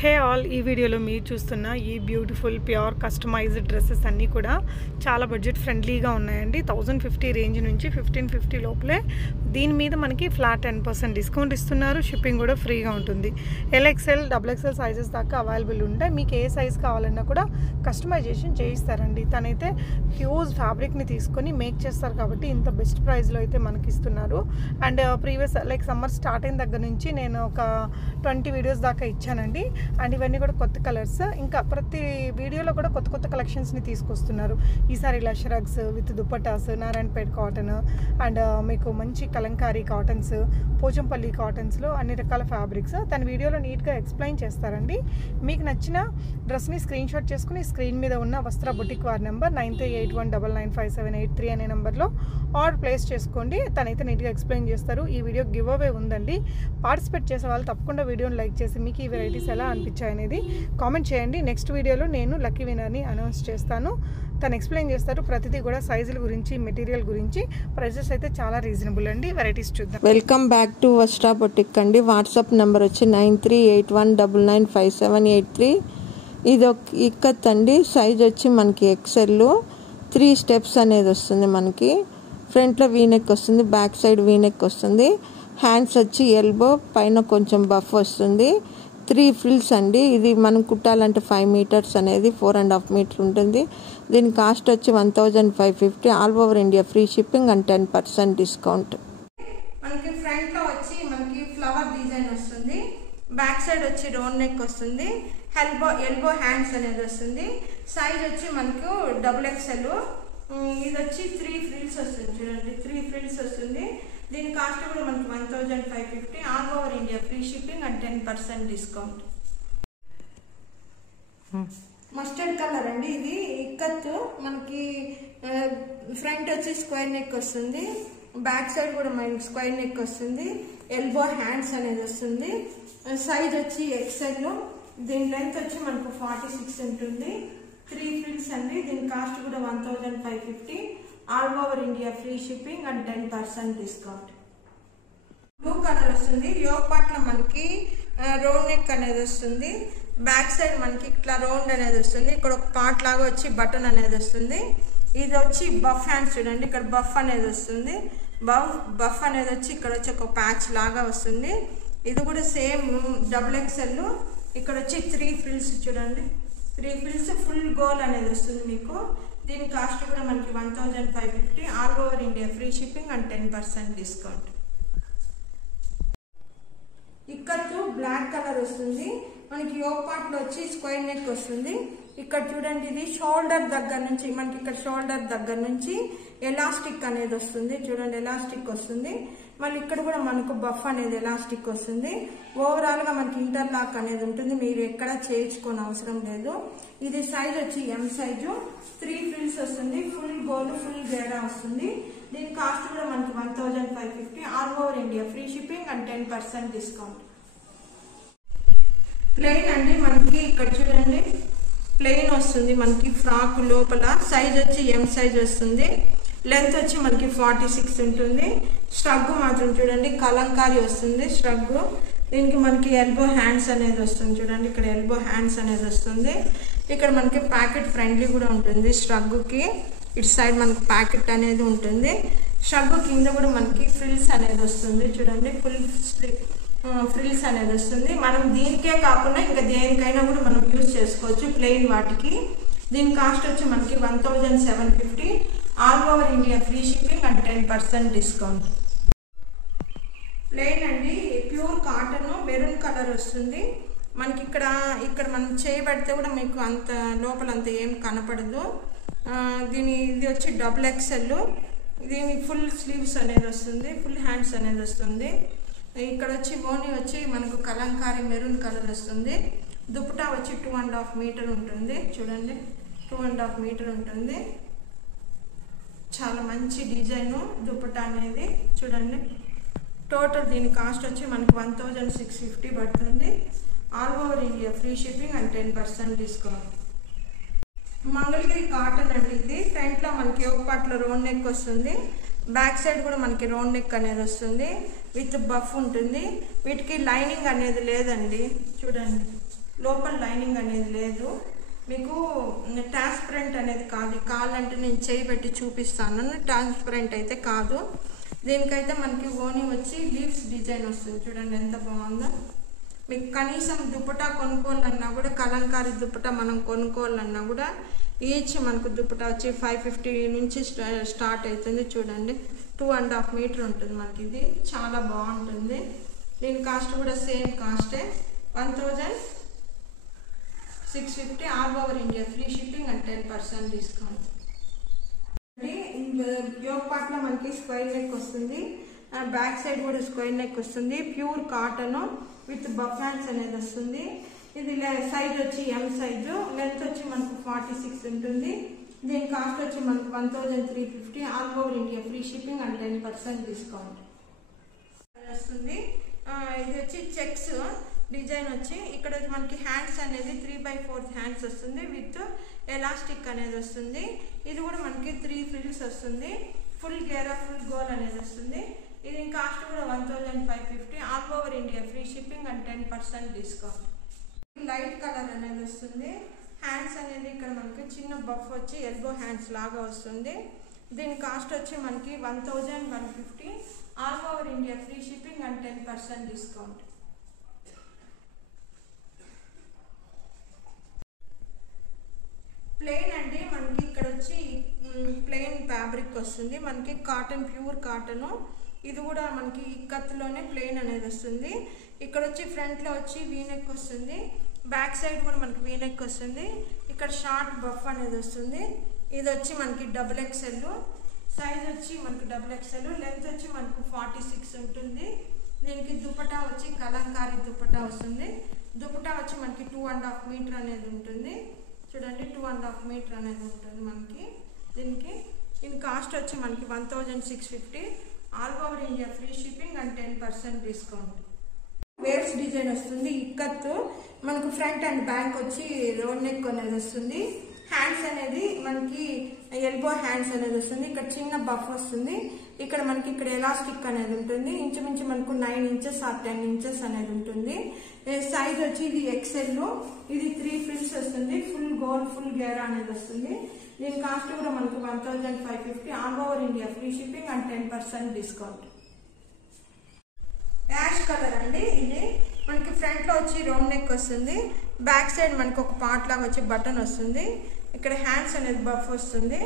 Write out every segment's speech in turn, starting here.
Hey all, ఈ వీడియోలో మీరు చూస్తున్న ఈ బ్యూటిఫుల్ ప్యూర్ కస్టమైజ్డ్ డ్రెస్సెస్ అన్నీ కూడా చాలా బడ్జెట్ ఫ్రెండ్లీగా ఉన్నాయండి. 1050 రేంజ్ నుంచి 1550 లోపలే దీని మీద మనకి ఫ్లాట్ 10% డిస్కౌంట్ ఇస్తున్నారు. షిప్పింగ్ కూడా ఫ్రీగా ఉంటుంది. LXL, XXL సైజెస్ దాకా అవైలబుల్ ఉంటాయి. మీకు ఏ సైజ్ కావాలన్నా కూడా కస్టమైజేషన్ చేయిస్తారండి. తనైతే హ్యూజ్ ఫ్యాబ్రిక్ని తీసుకొని మేక్ చేస్తారు కాబట్టి ఇంత బెస్ట్ ప్రైస్లో అయితే మనకి ఇస్తున్నారు. అండ్ ప్రీవియస్ సమ్మర్ స్టార్ట్ అయిన దగ్గర నుంచి నేను ఒక 20 వీడియోస్ దాకా ఇచ్చానండి. అండ్ ఇవన్నీ కూడా కొత్త కలర్స్. ఇంకా ప్రతి వీడియోలో కూడా కొత్త కొత్త కలెక్షన్స్ని తీసుకొస్తున్నారు. ఈసారి ఇలా షరగ్స్ with dupattas, Narayanpet cotton and మీకు మంచి కలంకారీ కాటన్స్, పోచంపల్లి కాటన్స్లో అన్ని రకాల ఫ్యాబ్రిక్స్ తన వీడియోలో నీట్గా ఎక్స్ప్లెయిన్ చేస్తారండి. మీకు నచ్చిన డ్రెస్ని స్క్రీన్ షాట్ చేసుకుని స్క్రీన్ మీద ఉన్న వస్త్ర బుటిక్ వారి నెంబర్ 9381995783 అనే నెంబర్లో ఆర్డర్ ప్లేస్ చేసుకోండి. తనైతే నీట్గా ఎక్స్ప్లెయిన్ చేస్తారు. ఈ వీడియో గివ్ అవే ఉందండి. పార్టిసిపేట్ చేసే వాళ్ళు తప్పకుండా వీడియోని లైక్ చేసి మీకు ఈ వెరైటీస్ ఎలా అనిపించాయి అనేది కామెంట్ చేయండి. నెక్స్ట్ వీడియోలో నేను లక్కీ విన్నర్ని అనౌన్స్ చేస్తాను. తను ఎక్స్ప్లెయిన్ చేస్తారు ప్రతిదీ కూడా, సైజుల గురించి, మెటీరియల్ గురించి. ప్రైజెస్ అయితే చాలా రీజనబుల్ అండి. వెరైటీస్ చూద్దాం. వెల్కమ్ బ్యాక్ టు వస్త్ర బుటిక్ అండి. వాట్సాప్ నెంబర్ వచ్చి 9381995783. ఇది ఒక ఇక్కత్ అండి. సైజ్ వచ్చి మనకి XL 3 స్టెప్స్ అనేది వస్తుంది. మనకి ఫ్రంట్లో వీనెక్ వస్తుంది, బ్యాక్ సైడ్ వీనెక్ వస్తుంది. హ్యాండ్స్ వచ్చి ఎల్బో పైన కొంచెం బఫ్ వస్తుంది. 3 ఫ్రిల్స్ అండి. ఇది మనం కుట్టాలంటే 5 మీటర్స్ అనేది 4.5 మీటర్ ఉంటుంది. దీని కాస్ట్ వచ్చి 1550. All over India free shipping and 10% discount. మనకి ఫ్రంట్ లో వచ్చి మనకి ఫ్లవర్ డిజైన్ వస్తుంది. బ్యాక్ సైడ్ వచ్చి రౌండ్ నెక్ వస్తుంది. ఎల్బో హ్యాండ్స్ అనేది వస్తుంది. సైజ్ వచ్చి మనకు XXL. ఇది వచ్చి 3 ఫ్రిల్స్ వస్తుంది. చూడండి, 3 ఫ్రిల్స్ వస్తుంది. దీని కాస్ట్ కూడా మనకి 1550. All over India free shipping and 10% discount. Mustard colour అండి. ఇది ఇక్కత్. మనకి ఫ్రంట్ వచ్చి స్క్వేర్ నెక్ వస్తుంది. బ్యాక్ సైడ్ కూడా మనకి స్క్వేర్ నెక్ వస్తుంది. ఎల్బో హ్యాండ్స్ అనేది వస్తుంది. సైజ్ వచ్చి XL. దీని లెంత్ వచ్చి మనకు 46 ఉంటుంది. 3 ఫ్రిల్స్ అండి. దీని కాస్ట్ కూడా 1550. All over India free shipping and 10% discount. Blue colour వస్తుంది. యోగ్ పార్ట్ లో మనకి రౌండ్ నెక్ అనేది వస్తుంది. బ్యాక్ సైడ్ మనకి ఇట్లా రౌండ్ అనేది వస్తుంది. ఇక్కడ ఒక పార్ట్ లాగా వచ్చి బటన్ అనేది వస్తుంది. ఇది వచ్చి బఫ్ హ్యాండ్స్. చూడండి, ఇక్కడ బఫ్ అనేది వస్తుంది. బఫ్ అనేది వచ్చి ఇక్కడ వచ్చి ఒక ప్యాచ్ లాగా వస్తుంది. ఇది కూడా సేమ్ XXL. ఇక్కడ వచ్చి 3 ఫ్రిల్స్. చూడండి, 3 ఫ్రిల్స్ ఫుల్ గోల్ అనేది వస్తుంది మీకు. దీని కాస్ట్ కూడా మనకి 1550. All over India free shipping and 10% discount. ఇక్కత్తు బ్లాక్ కలర్ వస్తుంది. మనకి యోగ్ పార్ట్ లో వచ్చి స్క్వేర్ నెక్ వస్తుంది. ఇక్కడ చూడండి, ఇది షోల్డర్ దగ్గర నుంచి మనకి ఇక్కడ షోల్డర్ దగ్గర నుంచి ఎలాస్టిక్ అనేది వస్తుంది. చూడండి, ఎలాస్టిక్ వస్తుంది. మళ్ళీ ఇక్కడ కూడా మనకు బఫ్ అనేది ఎలాస్టిక్ వస్తుంది. ఓవరాల్ గా మనకి ఇంటర్లాక్ అనేది ఉంటుంది. మీరు ఎక్కడ చేయించుకోని అవసరం లేదు. ఇది సైజ్ వచ్చి M సైజు. 3 ఫ్రిల్స్ వస్తుంది. ఫుల్ గోల్, ఫుల్ గేరా వస్తుంది. దీని కాస్ట్ కూడా మనకి 1550. All over India free shipping and 10% discount. Plain అండి. మనకి ఇక్కడ చూడండి, ప్లెయిన్ వస్తుంది. మనకి ఫ్రాక్ లోపల సైజ్ వచ్చి M సైజ్ వస్తుంది. లెంత్ వచ్చి మనకి 46 ఉంటుంది. స్ట్రగ్ మాత్రం చూడండి కలంకారీ వస్తుంది స్ట్రగ్. దీనికి మనకి ఎల్బో హ్యాండ్స్ అనేది వస్తుంది. చూడండి, ఇక్కడ ఎల్బో హ్యాండ్స్ అనేది వస్తుంది. ఇక్కడ మనకి ప్యాకెట్ ఫ్రెండ్లీ కూడా ఉంటుంది. స్ట్రగ్కి ఇటు సైడ్ మనకి ప్యాకెట్ అనేది ఉంటుంది. స్ట్రగ్ కింద కూడా మనకి ఫ్రిల్స్ అనేది వస్తుంది. చూడండి, ఫుల్ ఫ్రిల్స్ అనేది వస్తుంది. మనం దీనికే కాకుండా ఇంకా దేనికైనా కూడా మనం యూజ్ చేసుకోవచ్చు, ప్లెయిన్ వాటికి. దీని కాస్ట్ వచ్చి మనకి 1750. All over India free shipping and 10% discount. Plain అండి. ప్యూర్ కాటన్ మెరూన్ కలర్ వస్తుంది. మనకి ఇక్కడ మనం చేయబడితే కూడా మీకు అంత లోపల అంత ఏం కనపడదు. ఇది వచ్చి XXL. దీని ఫుల్ స్లీవ్స్ అనేది వస్తుంది. ఫుల్ హ్యాండ్స్ అనేది వస్తుంది. ఇక్కడ వచ్చి ఓని వచ్చి మనకు కలంకారీ మెరూన్ కలర్ వస్తుంది. దుపట్టా వచ్చి 2.5 మీటర్ ఉంటుంది. చూడండి, 2.5 మీటర్ ఉంటుంది. చాలా మంచి డిజైన్ దుపట్టా అనేది. చూడండి, టోటల్ దీని కాస్ట్ వచ్చి మనకి 1650 పడుతుంది. All over India free shipping and 10% discount. Mangalagiri cotton అండి. ఇది ఫ్రంట్ లో మనకి ఒక పార్ట్ లో రౌండ్ నెక్ వస్తుంది. బ్యాక్ సైడ్ కూడా మనకి రౌండ్ నెక్ అనేది వస్తుంది. విత్ బఫ్ ఉంటుంది. వీటికి లైనింగ్ అనేది లేదండి. చూడండి, లోపల లైనింగ్ అనేది లేదు. మీకు ట్రాన్స్పరెంట్ అనేది కాదు. కావాలంటే నేను చేయి పెట్టి చూపిస్తాను. ట్రాన్స్పరెంట్ అయితే కాదు. దీనికైతే మనకి ఓని వచ్చి లీవ్స్ డిజైన్ వస్తుంది. చూడండి ఎంత బాగుందో. మీకు కనీసం దుప్పటా కొనుక్కోవాలన్నా కూడా, కలంకారీ దుప్పటా మనం కొనుక్కోవాలన్నా కూడా ఈచ్ మనకు దుప్పటా వచ్చి 550 నుంచి స్టార్ట్ అవుతుంది. చూడండి 2.5 మీటర్ ఉంటుంది మనకి. ఇది చాలా బాగుంటుంది. దీని కాస్ట్ కూడా సేమ్ కాస్టే, 1650 all over India, free shipping and 10% discount. Yoke part లో మనకి స్క్వేర్ నెక్ వస్తుంది. బ్యాక్ సైడ్ కూడా స్క్వేర్ నెక్ వస్తుంది. Pure cotton with puff hands అనేది వస్తుంది. ఇది సైజ్ వచ్చి ఎం సైజు, లెంత్ వచ్చి మనకు 46 ఉంటుంది. దీని కాస్ట్ వచ్చి మనకు 1350 all over India, free shipping and 10% discount వస్తుంది. ఇది వచ్చి చెక్స్ డిజైన్ వచ్చి ఇక్కడ మనకి హ్యాండ్స్ అనేది 3/4 హ్యాండ్స్ వస్తుంది విత్ ఎలాస్టిక్ అనేది వస్తుంది. ఇది కూడా మనకి 3 ఫ్రిల్స్ వస్తుంది. ఫుల్ గేరా ఫుల్ గోల్ అనేది వస్తుంది. ఇది కాస్ట్ కూడా 1550 all over India, free shipping and 10% discount. Light colour అనేది వస్తుంది. హ్యాండ్స్ అనేది ఇక్కడ మనకి చిన్న బఫ్ వచ్చి ఎల్బో హ్యాండ్స్ లాగా వస్తుంది. దీని కాస్ట్ వచ్చి మనకి 1150 all over India, free shipping and 10% discount. Plain అండి మనకి ఇక్కడ వచ్చి ప్లెయిన్ ఫ్యాబ్రిక్ వస్తుంది. మనకి కాటన్, ప్యూర్ కాటన్. ఇది కూడా మనకి ఇక్కత్తులోనే ప్లెయిన్ అనేది వస్తుంది. ఇక్కడ వచ్చి ఫ్రంట్ లో వచ్చి వీనెక్ వస్తుంది. బ్యాక్ సైడ్ కూడా మనకి వీనెక్ వస్తుంది. ఇక్కడ షార్ట్ బఫ్ అనేది వస్తుంది. ఇది వచ్చి మనకి XXL, సైజ్ వచ్చి మనకి XXL, లెంత్ వచ్చి మనకు 46 ఉంటుంది. దీనికి దుపట్టా వచ్చి కలంకారీ దుపట్టా వస్తుంది. దుపట్టా వచ్చి మనకి 2.5 మీటర్ అనేది ఉంటుంది. చూడండి 2.5 మీటర్ అనేది ఉంటుంది మనకి. దీని కాస్ట్ వచ్చి మనకి 1650 all over India, free shipping and 10% discount. Waves design వస్తుంది. ఇక్కత్తు మనకు ఫ్రంట్ అండ్ బ్యాక్ వచ్చి రౌండ్ నెక్ అనేది వస్తుంది. హ్యాండ్స్ అనేది మనకి ఎల్బో హ్యాండ్స్ అనేది వస్తుంది. ఇక్కడ చిన్న బఫ్ వస్తుంది. ఇక్కడ మనకి ఇక్కడ ఎలాస్టిక్ అనేది ఉంటుంది. ఇంచుమించు మనకు 9 ఇంచెస్ ఆర్ 10 ఇంచెస్ అనేది ఉంటుంది. సైజ్ వచ్చి ఇది XL. ఇది 3 ఫ్రిల్స్ వస్తుంది. ఫుల్ గోల్ ఫుల్ గేరా అనేది వస్తుంది. దీని కాస్ట్ కూడా మనకు 1550 all over India, free shipping and 10% discount. Ash colour అండి. ఇది మనకి ఫ్రంట్ లో వచ్చి రౌండ్ నెక్ వస్తుంది. బ్యాక్ సైడ్ మనకి ఒక పార్ట్ లాగా వచ్చి బటన్ వస్తుంది. ఇక్కడ హ్యాండ్స్ అనేది బఫ్ వస్తుంది.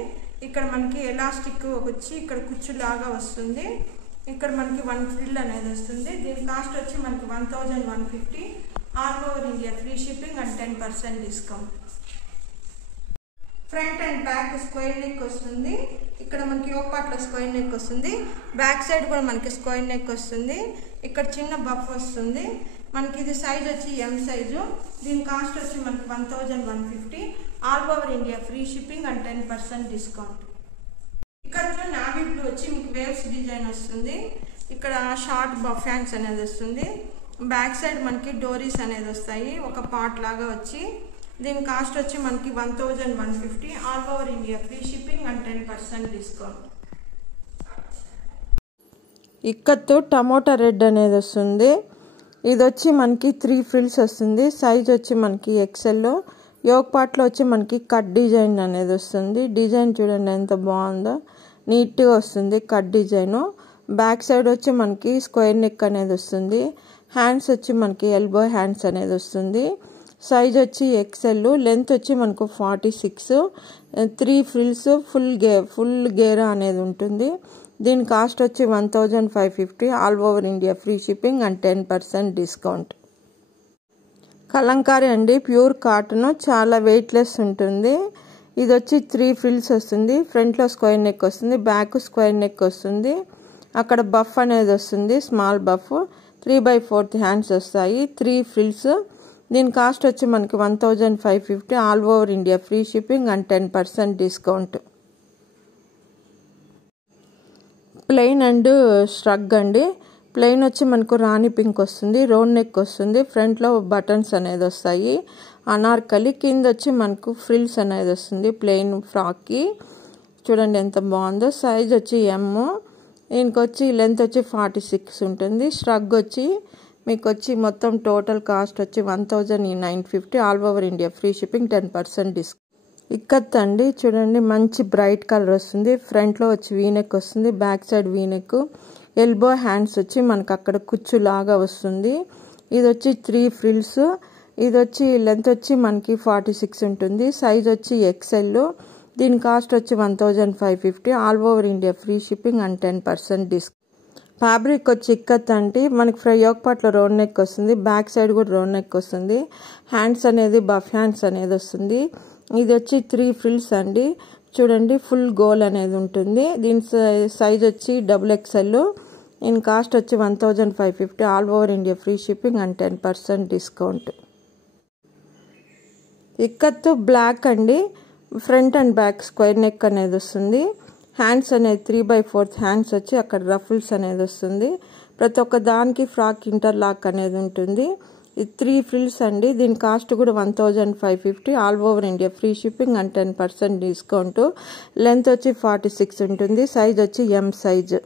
ఇక్కడ మనకి ఎలాస్టిక్ వచ్చి ఇక్కడ కుచ్చు లాగా వస్తుంది. ఇక్కడ మనకి 1 ఫ్రిల్ అనేది వస్తుంది. దీని కాస్ట్ వచ్చి మనకి 1150 all over India, free shipping and 10% discount. Front and back square neck వస్తుంది. ఇక్కడ మనకి యోగ్ పార్ట్ లో స్క్వేర్ నెక్ వస్తుంది. బ్యాక్ సైడ్ కూడా మనకి స్క్వేర్ నెక్ వస్తుంది. ఇక్కడ చిన్న బఫ్ వస్తుంది. మనకి ఇది సైజ్ వచ్చి ఎం సైజు. దీని కాస్ట్ వచ్చి మనకి 1150 all over India, free shipping and 10% discount. ఇక్కడ నావీ బ్లూ వచ్చి మీకు వేవ్స్ డిజైన్ వస్తుంది. ఇక్కడ షార్ట్ బఫ్ హ్యాండ్స్ అనేది వస్తుంది. బ్యాక్ సైడ్ మనకి డోరీస్ అనేది వస్తాయి ఒక పార్ట్ లాగా వచ్చి. దీని కాస్ట్ వచ్చి మనకి 1150 all over India, free shipping and 10% discount. Ikat tomato red అనేది వస్తుంది. ఇది వచ్చి మనకి 3 ఫ్రిల్స్ వస్తుంది. సైజ్ వచ్చి మనకి XL. యోగ్ పార్ట్లో వచ్చి మనకి కట్ డిజైన్ అనేది వస్తుంది. డిజైన్ చూడండి ఎంత బాగుందో, నీట్గా వస్తుంది కట్ డిజైను. బ్యాక్ సైడ్ వచ్చి మనకి స్క్వేర్ నెక్ అనేది వస్తుంది. హ్యాండ్స్ వచ్చి మనకి ఎల్బో హ్యాండ్స్ అనేది వస్తుంది. సైజ్ వచ్చి XL. లెంత్ వచ్చి మనకు 46. 3 ఫ్రిల్స్ ఫుల్ గేరా అనేది ఉంటుంది. దీని కాస్ట్ వచ్చి 1550 all over India, free shipping and 10% discount. Kalamkari అండి, ప్యూర్ కాటన్, చాలా వెయిట్లెస్ ఉంటుంది. ఇది వచ్చి 3 ఫ్రిల్స్ వస్తుంది. ఫ్రంట్లో స్క్వేర్ నెక్ వస్తుంది. బ్యాక్ స్క్వేర్ నెక్ వస్తుంది. అక్కడ బఫ్ అనేది వస్తుంది, స్మాల్ బఫ్. 3/4 హ్యాండ్స్ వస్తాయి. 3 ఫ్రిల్స్. దీని కాస్ట్ వచ్చి మనకి 1550 all over India, free shipping and 10% discount. Plain and స్ట్రగ్ అండి. ప్లెయిన్ వచ్చి మనకు రాణి పింక్ వస్తుంది. రౌండ్ నెక్ వస్తుంది. ఫ్రంట్లో బటన్స్ అనేది వస్తాయి. అనార్కలి. కింద వచ్చి మనకు ఫ్రిల్స్ అనేది వస్తుంది ప్లెయిన్ ఫ్రాక్కి. చూడండి ఎంత బాగుందో. సైజ్ వచ్చి M. దీనికి వచ్చి లెంత్ వచ్చి 46 ఉంటుంది. స్ట్రగ్ వచ్చి మీకు వచ్చి మొత్తం టోటల్ కాస్ట్ వచ్చి 1950 all over India free shipping 10% discount. Ikat అండి చూడండి మంచి బ్రైట్ కలర్ వస్తుంది. ఫ్రంట్లో వచ్చి వీనెక్ వస్తుంది, back side V-neck, elbow hands వచ్చి మనకు అక్కడ కుచ్చులాగా వస్తుంది. ఇది వచ్చి 3 ఫ్రిల్స్. ఇది వచ్చి లెంత్ వచ్చి మనకి 46 ఉంటుంది. సైజ్ వచ్చి XL. దీని కాస్ట్ వచ్చి 1550 all over India free shipping and 10% discount. Fabric వచ్చి ఇక్కత్ అంటే మనకి యోక్ పార్ట్లో రౌండ్ నెక్ వస్తుంది, బ్యాక్ సైడ్ కూడా రౌండ్ నెక్ వస్తుంది. హ్యాండ్స్ అనేది బఫ్ హ్యాండ్స్ అనేది వస్తుంది. ఇది వచ్చి 3 ఫ్రిల్స్ అండి చూడండి, ఫుల్ గోల్ అనేది ఉంటుంది. దీని సైజ్ వచ్చి XXL. దీని కాస్ట్ వచ్చి 1550 all over India free shipping and 10% discount. Ikat black అండి, front and back square neck అనేది వస్తుంది. హ్యాండ్స్ అనేది 3/4 హ్యాండ్స్ వచ్చి అక్కడ రఫుల్స్ అనేది వస్తుంది. ప్రతి ఒక్క దానికి ఫ్రాక్ ఇంటర్లాక్ అనేది ఉంటుంది. ఇది 3 ఫ్రిల్స్ అండి. దీని కాస్ట్ కూడా 1550 all over India free shipping and 10% discount. Length వచ్చి 46 ఉంటుంది. సైజ్ వచ్చి M size.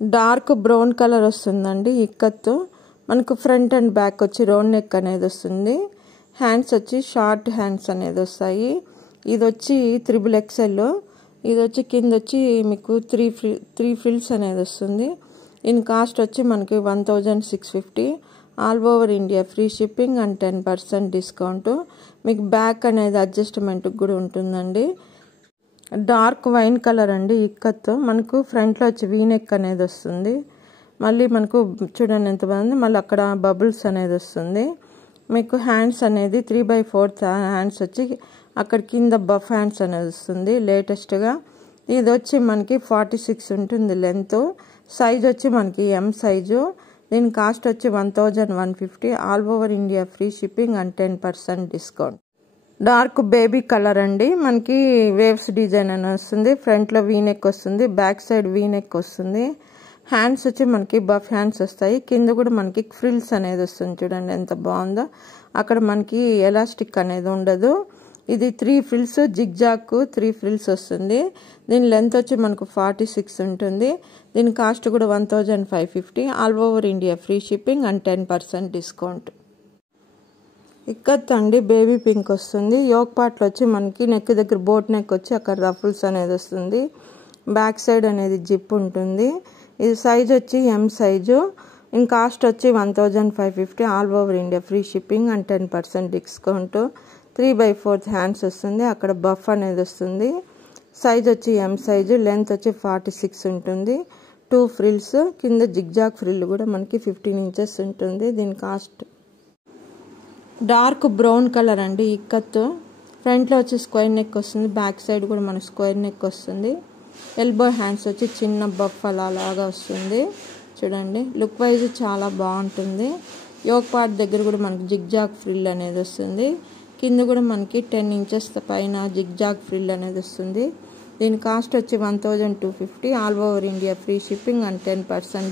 Dark brown colour వస్తుందండి ఇక్కత్. మనకు ఫ్రంట్ అండ్ బ్యాక్ వచ్చి రౌండ్ నెక్ అనేది వస్తుంది. హ్యాండ్స్ వచ్చి షార్ట్ హ్యాండ్స్ అనేది వస్తాయి. ఇది వచ్చి XXL. ఇది వచ్చి కింద వచ్చి మీకు 3 ఫ్రిల్స్ అనేది వస్తుంది. దీని కాస్ట్ వచ్చి మనకి 1650 all over India free shipping and 10% discount. మీకు బ్యాక్ అనేది అడ్జస్ట్మెంట్కి కూడా ఉంటుందండి. డార్క్ వైన్ కలర్ అండి ఇక్కత్. మనకు ఫ్రంట్లో వచ్చి వీనెక్ అనేది వస్తుంది. మళ్ళీ మనకు చూడండి ఎంత బాగుంది. మళ్ళీ అక్కడ బబుల్స్ అనేది వస్తుంది. మీకు హ్యాండ్స్ అనేది 3/4 హ్యాండ్స్ వచ్చి అక్కడ కింద బఫ్ హ్యాండ్స్ అనేది వస్తుంది లేటెస్ట్గా. ఇది వచ్చి మనకి 46 ఉంటుంది లెంత్. సైజ్ వచ్చి మనకి M సైజు. దీని కాస్ట్ వచ్చి 1150 all over India free shipping and 10% discount. Dark baby colour అండి, మనకి వేవ్స్ డిజైన్ అని వస్తుంది. ఫ్రంట్లో వీనెక్ వస్తుంది, బ్యాక్ సైడ్ వీనెక్ వస్తుంది. హ్యాండ్స్ వచ్చి మనకి బఫ్ హ్యాండ్స్ వస్తాయి. కింద కూడా మనకి ఫ్రిల్స్ అనేది వస్తుంది. చూడండి ఎంత బాగుందో. అక్కడ మనకి ఎలాస్టిక్ అనేది ఉండదు. ఇది 3 ఫ్రిల్స్ జిగ్జాక్ 3 ఫ్రిల్స్ వస్తుంది. దీని లెంత్ వచ్చి మనకు 46 ఉంటుంది. దీని కాస్ట్ కూడా 1550 all over India free shipping and 10% discount. Ikat అండి బేబీ పింక్ వస్తుంది. యోక్ పార్ట్లో వచ్చి మనకి నెక్ దగ్గర బోట్ నెక్ వచ్చి అక్కడ రఫుల్స్ అనేది వస్తుంది. బ్యాక్ సైడ్ అనేది జిప్ ఉంటుంది. ఇది సైజ్ వచ్చి M సైజు. ఇన్ కాస్ట్ వచ్చి 1550 all over India free shipping and 10% discount. 3/4 hands వస్తుంది. అక్కడ బఫ్ అనేది వస్తుంది. సైజ్ వచ్చి M సైజు. లెంత్ వచ్చి 46 ఉంటుంది. 2 ఫ్రిల్స్ కింద జిగ్జాగ్ ఫ్రిల్ కూడా మనకి 15 ఇంచెస్ ఉంటుంది. దీని కాస్ట్ డార్క్ బ్రౌన్ కలర్ అండి ఇక్కత్. ఫ్రంట్లో వచ్చి స్క్వేర్ నెక్ వస్తుంది, బ్యాక్ సైడ్ కూడా మనకి స్క్వేర్ నెక్ వస్తుంది. ఎల్బో హ్యాండ్స్ వచ్చి చిన్న బఫ్ అలాగా వస్తుంది. చూడండి లుక్ వైజ్ చాలా బాగుంటుంది. యోక్ పార్ట్ దగ్గర కూడా మనకి జిగ్జాగ్ ఫ్రిల్ అనేది వస్తుంది. కింద కూడా మనకి 10 ఇంచెస్ పైన జిగ్జాగ్ ఫ్రిల్ అనేది వస్తుంది. దీని కాస్ట్ వచ్చి 1250 all over India free shipping and 10%